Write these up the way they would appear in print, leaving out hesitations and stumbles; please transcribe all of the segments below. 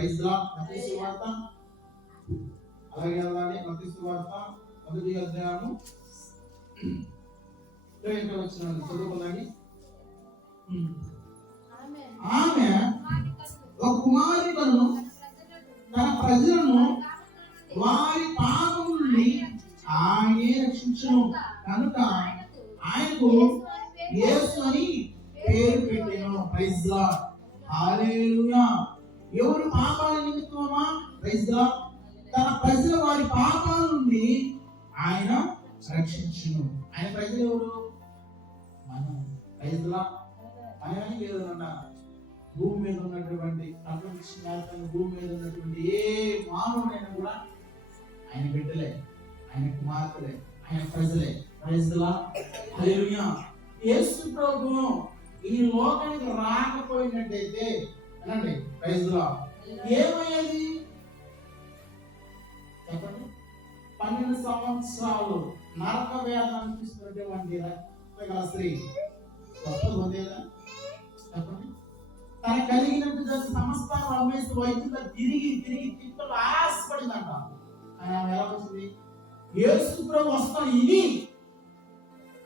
Praise the lord. మత్తయి సువార్త అలాగే అలానే మత్తయి సువార్త 1వ అధ్యాయము 20వ వచనం చదువుకుందాం. ఆమె ఒక కుమారుడును తన ప్రజలను వారి పాపముల నుండి ఆయనే రక్షించును కనుక ఆయనకు యేసు అని పేరు పెట్టెను. Praise the Lord. హల్లెలూయా. ఎవరు పాపాల నిమిత్తమా? Praise the lord. తన ప్రజలు వారి పాపాల నుండి ఆయన రక్షించును. ఆయన ప్రజలు ఎవరు? మనం. Praise the Lord. మనమే లేదన్నా భూమి మీద ఉన్నటువంటి ప్రపంచవ్యాప్తంగా భూమి మీద ఉన్నటువంటి ఏ మానవుడైనా కూడా ఆయన బిడ్డలే, ఆయన కుమార్తెలే, ఆయన ప్రజలే. Praise the Lord. Hallelujah. Yesu ప్రభువు ఈ లోకానికి రాకపోయినట్టయితే అనండి ప్రైజ్ ది లార్డ్, ఏమయ్యేది చెప్పండి? 12 సంవత్సరాలు నరక వేదన అనిపిస్తున్నటువంటి రక్తగల స్త్రీ స్వస్థత పొందేదా? చెప్పండి. తనకు కలిగినట్టు సమస్తాన్ని అమ్మేసి వైద్యులు తిరిగి తిప్పలు ఆశపడిందంట. ఆయన ఎలా వచ్చింది? యేసు ప్రభు వస్త్రం ఇది,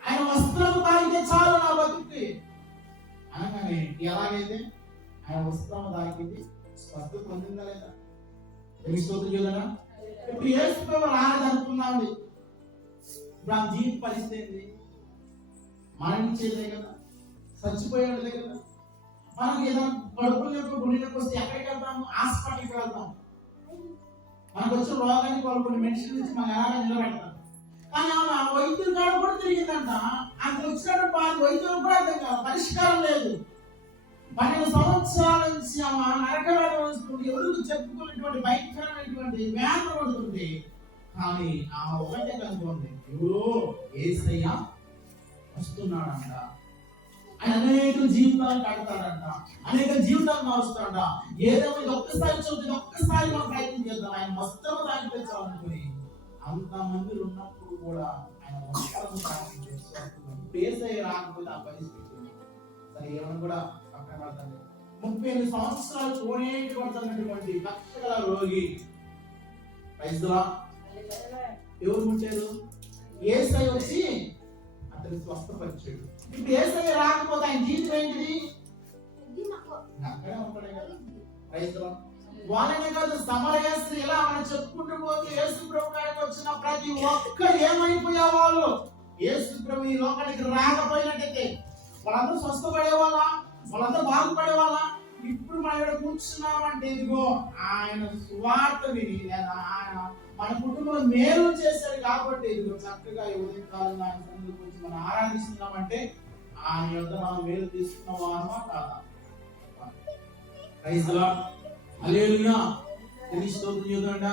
ఆయన వస్త్రం తాకితే చాలు నా బతుక్కి అనగానే ఎలాగైతే ఆయన వస్త్రం తాకింది స్వస్థత పొందిందా లేదా? తెలుసుకోవద్దు కదా. ఇప్పుడు యేసు ప్రభు రాదనుకున్నాడు. ఇప్పుడు ఆ జీవిత పరిస్థితి ఏంటి? మరణించేదే కదా, చచ్చిపోయేదే కదా. మనకి ఏదైనా కడుపులో గుండెలకు వస్తే ఎక్కడికి వెళ్తాము? హాస్పిటల్కి వెళ్తాం. మనకు వచ్చిన రోగానికి వాళ్ళు కొన్ని మెడిసిన్ ఇచ్చి మనం ఎలా నిలబెడతాం. కానీ ఆమె వైద్యుల కాడ కూడా తిరిగిందంట. అంత వచ్చినప్పుడు వైద్యులు కూడా అర్థం కాదు, పరిష్కారం లేదు. 12 సంవత్సరాల నుంచి ఆమె నరకవేదన వస్తుంది, ఎవరికి చెప్పుకునేటువంటి భయంకరమైనటువంటి వేదన పడుతుంది. కానీ ఆమె ఒకటే కనుకోండి, ఎవరో యేసయ్య వస్తున్నాడంట. ఆయన అనేక జీవితాలు కడతాడంట, అనేక జీవితాలు మారుస్తాడంట. ఏదేమో ఇది ఒక్కసారి చూద్దాం, ఒక్కసారి మనం ప్రయత్నం చేద్దాం. ఆయన వస్త్రం తాకిపించాలనుకుని అంతమంది ఉన్నప్పుడు కూడా ఆయన వస్త్రం తాకిపించారు. యేసయ్య రాకపోతే ఆ పరిస్థితి సరే ఏమని కూడా పక్కన పడతాను. 38 సంవత్సరాలు చూడేటువంటి కష్టగల రోగి. Praise the Lord. ఎవరు ముట్టారు? యేసయ్య వచ్చి అతన్ని స్వస్థపరిచాడు. ఇప్పుడు యేసయ్య రాకపోతే ఆయన జీవితం ఏంటిది? అక్కడే ఉంటాడే కదా. Praise the Lord. వాళ్ళనే కాదు, సమరయ స్త్రీ ఇలా మనం చెప్పుకుంటూ పోతే యేసు ప్రభు కాడికి వచ్చిన ప్రతి ఒక్కరు ఏమైపోయే వాళ్ళు? యేసు ప్రభు ఈ లోకానికి రాకపోయినట్టయితే వాళ్ళందరూ స్వస్థపడేవాళ్ళ, వాళ్ళందరూ బాగుపడేవాళ్ళ. ఇప్పుడు మనం ఇక్కడ కూర్చున్నామంటే ఇదిగో ఆయన సువార్త విని లేదా ఆయన మన కుటుంబంలో మేలు చేశాడు కాబట్టి ఇదిగో చక్కగా ఉదయం కాలంలో ఆయన సన్నిధికి వచ్చి మనం ఆరాధిస్తున్నామంటే ఆయన యొద్ద మనం మేలు తీసుకున్న వారమా కాదా? Praise the Lord. హల్లెలూయా. స్తోత్రం చేద్దామంట.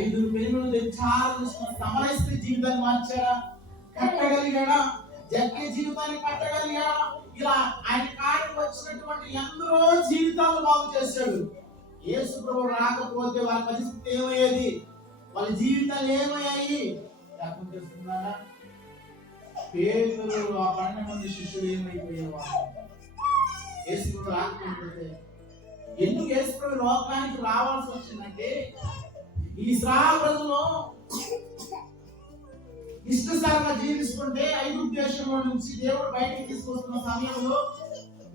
5 పెనులు తెచ్చారు. సమరయ స్త్రీ జీవితాన్ని మార్చాడా? కట్టగలిగాడా? జక్కే జీవితాన్ని కట్టగలిగాడా? ఇలా ఆయన కాడికి వచ్చినటువంటి ఎందరో జీవితాలు బాగు చేశాడు. యేసు ప్రభు రాకపోతే వాళ్ళ పరిస్థితి ఏమయ్యేది? వాళ్ళ జీవితాలు ఏమయ్యాయి? జ్ఞాపకం చేస్తున్నారా? పేతురు ఆ 12 మంది శిష్యులు ఏమైపోయేవారు? యేసు ప్రభు రాకపోతే. ఎందుకు యేసు ప్రభు లోకానికి రావాల్సి వచ్చిందంటే ఈ ఇశ్రాయేలులో ఇష్టసారంగా జీవిస్తుంటే ఐగుప్తు దేశంలో నుంచి దేవుడు బయటికి తీసుకొస్తున్న సమయంలో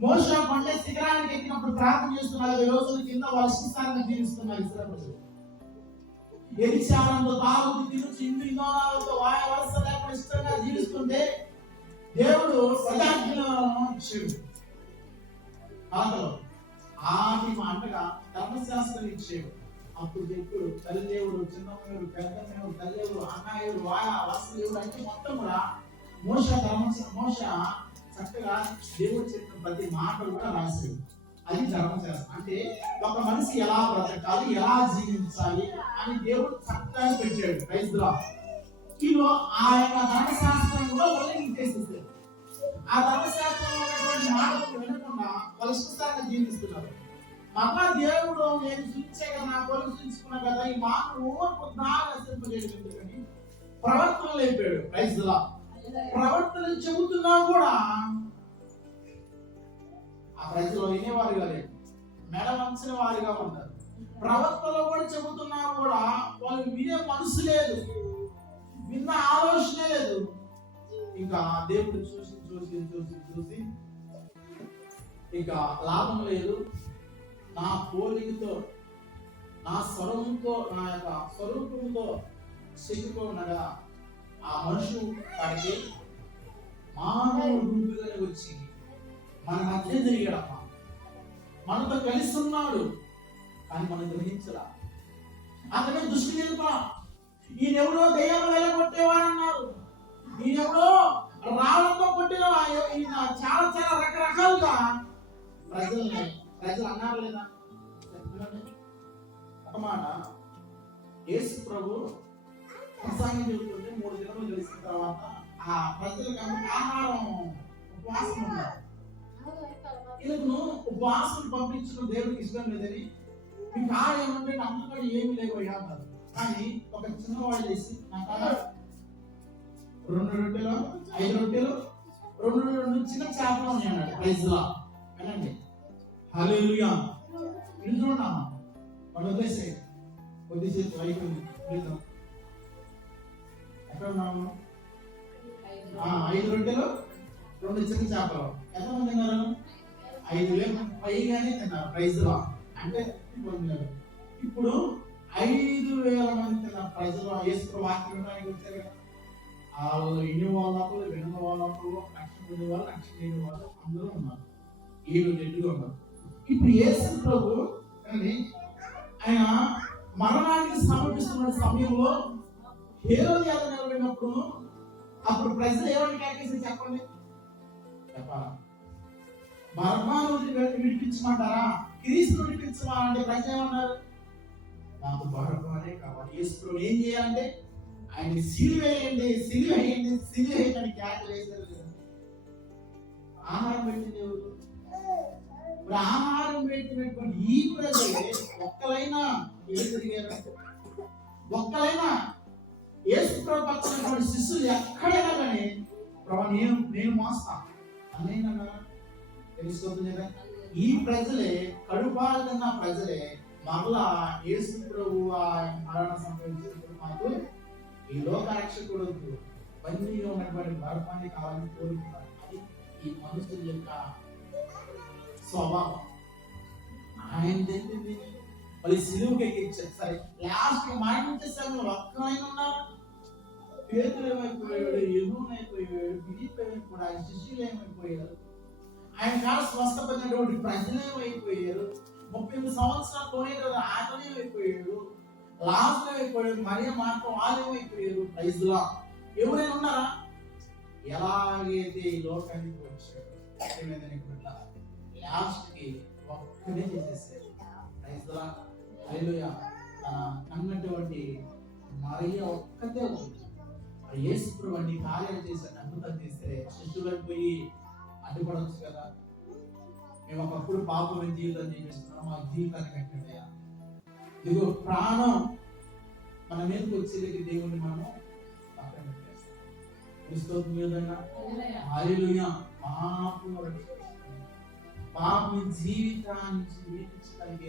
మోషే కొండ శిఖరానికి ఎక్కినప్పుడు ప్రార్థన చేస్తున్న 40 రోజుల కింద వాళ్ళు ఇష్టసారంగా జీవిస్తున్నారు ఇశ్రాయేలు. వ్యభిచారంతో తాగుతూ తిరుగుతూ ఇంద్రియాలతో వాయ వలస లేకుండా ఇష్టంగా జీవిస్తుంటే దేవుడు సదాజ్ఞలను ఇచ్చాడు. ఆది మాటగా ధర్మశాస్త్రం ఇచ్చాడు. అప్పుడు దేవుడు తల్లిదేవుడు, చిన్నదేవుడు, పెద్దదేవుడు, తల్లిదేవుడు, అన్నయ్యుడు, వాయ వలసదేవుడు అంటే మొత్తం కూడా మోషే చక్కగా దేవుడు చెప్పిన ప్రతి మాట కూడా రాశాడు. అది ధర్మశాస్త్రం. అంటే ఒక మనిషి ఎలా బ్రతకాలి, ఎలా జీవించాలి అని దేవుడు చక్కగా పెట్టాడు. Praise the lord. కిలో ఆ యొక్క ధర్మశాస్త్రం కూడా ఉల్లంఘించేసేసారు. ఆ ధర్మశాస్త్రంలో ఉన్నటువంటి మాటలు వినకుండా వాళ్ళు ఇష్టంగా జీవిస్తున్నారు. మళ్ళా దేవుడు నేను సూచించే కదా, నా కొలుసు సూచించుకున్నా కదా, ఈ మాటలు నశింపజేయడం ప్రవర్తనలు అయిపోయాడు. Praise the Lord. ప్రవర్తనలు చెబుతున్నా కూడా ఆ ప్రజలు వినేవారుగా లేదు, మెడ వంచిన వారిగా ఉంటారు. ప్రవక్తలు కూడా చెబుతున్నా కూడా వాళ్ళు వినే మనసు లేదు, విన్న ఆలోచన లేదు. ఇంకా దేవుడు చూసి చూసి చూసి చూసి ఇంకా లాభం లేదు, నా పోలికతో నా స్వరంతో నా యొక్క స్వరూపంతో సిగ్గుకోనగా ఆ మనుషులు వాడికి మానవ రూపుగానే వచ్చి మన మధ్య తిరిగాడమ్మా, మనతో కలిసి ఉన్నాడు కానీ మనం గ్రహించరా. అతనే దృష్టి నిలుప, ఈయనెవరో దెయ్యాలు వెళ్ళగొట్టేవాడన్నారు, ఈయనెవరో రాళ్ళతో కొట్టిన ఈయన చాలా చాలా రకరకాలుగా ప్రజలు అన్నారు లేదా. ఒక మాట, యేసు ప్రభు ప్రసంగం చెబుతుంటే 3 దినాలు గడిచిన తర్వాత ఆ ప్రజలకు ఆహారం ఉపవాసం ఉన్నారు. వీళ్ళను ఉపవాసం పంపించడం దేవుడికి ఇష్టం లేదని, మీకు ఆడ ఏమంటే నమ్మకం ఏమి లేవయ్యా అన్నారు. కానీ ఒక చిన్నవాడు చేసి నా కాడ 2 రొట్టెలు 5 రొట్టెలు 2 చిన్న చేపలు ఉన్నాయి అన్నాడు. ప్రైజ్ లా వినండి, హల్లెలూయా. చూడమ్మా వాళ్ళు వదిలేసే కొద్దిసేపు అయిపోయింది. ఎక్కడ ఉన్నాము? 5 రొట్టెలు 2 చిన్న చేపలు. ఎంతమంది తిన్నారు? 5,000 పైగానే తిన్నారు. ప్రైజ్ లా అంటే ఇప్పుడు 5,000 మంది తిన్న ప్రజలు యేసు వాక్యం వచ్చారు కదా. వాళ్ళు ఇన్ని వాళ్ళప్పుడు విన్న వాళ్ళప్పుడు లక్ష లేని వాళ్ళు అందరూ ఉన్నారు, 7 ఉన్నారు. ఇప్పుడు యేసు ప్రభు ఆయన మరణానికి సమర్పిస్తున్న సమయంలో హేరోదియాద నిలబడినప్పుడు అప్పుడు ప్రజలు ఏమని కేకేసి చెప్పండి, చెప్పాలా? బర్బాను విడిపించమంటారా, క్రీస్తు విడిపించమంటే ప్రజలు ఏమన్నారు? నాకు బర్బానే కావాలి. యేసు ప్రభు ఏం చేయాలంటే ఆయన సిలువేయండి సిలువేయండి సిలువేయండి కేకలు వేశారు. ఆహారం పెట్టింది ఎవరు? ఇప్పుడు ఆహారం పెట్టినటువంటి ఈ ప్రజలే ఒక్కలైనా తిరిగారు, ఒక్కలైనా యేసు ప్రభు వచ్చినటువంటి శిష్యులు ఎక్కడైనా కానీ ప్రభు నేను మోస్తా అన్నయ్య తెలుసుకోతుంది కదా. ఈ ప్రజలే కడుపాలన్న ప్రజలే మరలా యేసు ప్రభు మరణ సంభవించినప్పుడు మాకు ఈ లోక రక్షకుడు బందీగా ఉన్నటువంటి బర్బాన్ని కావాలని కోరుకున్నారు. అది ఈ మనుషుల యొక్క స్వభావం. ఆయన తెలిసింది మళ్ళీ సిలువుకి ఎక్కించారు. సరే, లాస్ట్ మరణించేసాము. ఒక్కరైనా ఉన్నారు. పేతులు ఏమైపోయాడు, యోహాను అయిపోయాడు, ఫిలిప్పు ఏమైపోయాడు, ఆయన శిష్యులు ఏమైపోయారు, ఆయన కాడ స్వస్థపడినటువంటి ప్రజలు ఏమైపోయారు, 38 సంవత్సరాలతోనే కదా ఆటలు ఏమైపోయాడు, లాస్ట్ అయిపోయాడు, మరియ మాట వాళ్ళు ఏమైపోయారు. ప్రైజ్ లా ఎవరైనా ఉన్నారా? ఎలాగైతే ఈ లోకానికి వచ్చాడు లాస్ట్ కి ఒక్కడే చేసేసారు. ప్రైజ్ లా హల్లెలూయా. తన కన్నటువంటి మరియ ఒక్కతే ఉంది. యేసు ప్రభు అన్ని కార్యాలు చేశాడు, అద్భుతం చేస్తే శిష్యులకు పోయి అడ్డుపడవచ్చు కదా. మేము ఒకప్పుడు పాపమైన జీవితం జీవిస్తున్నాం, మా జీవితాన్ని కట్టండి. ఇదిగో ప్రాణం మన మీదకి వచ్చేది దేవుని మనం పక్కన పెట్టేస్తాం. క్రీస్తు మీదన్నా హల్లెలూయా. పాపం జీవితాన్ని జీవించడానికి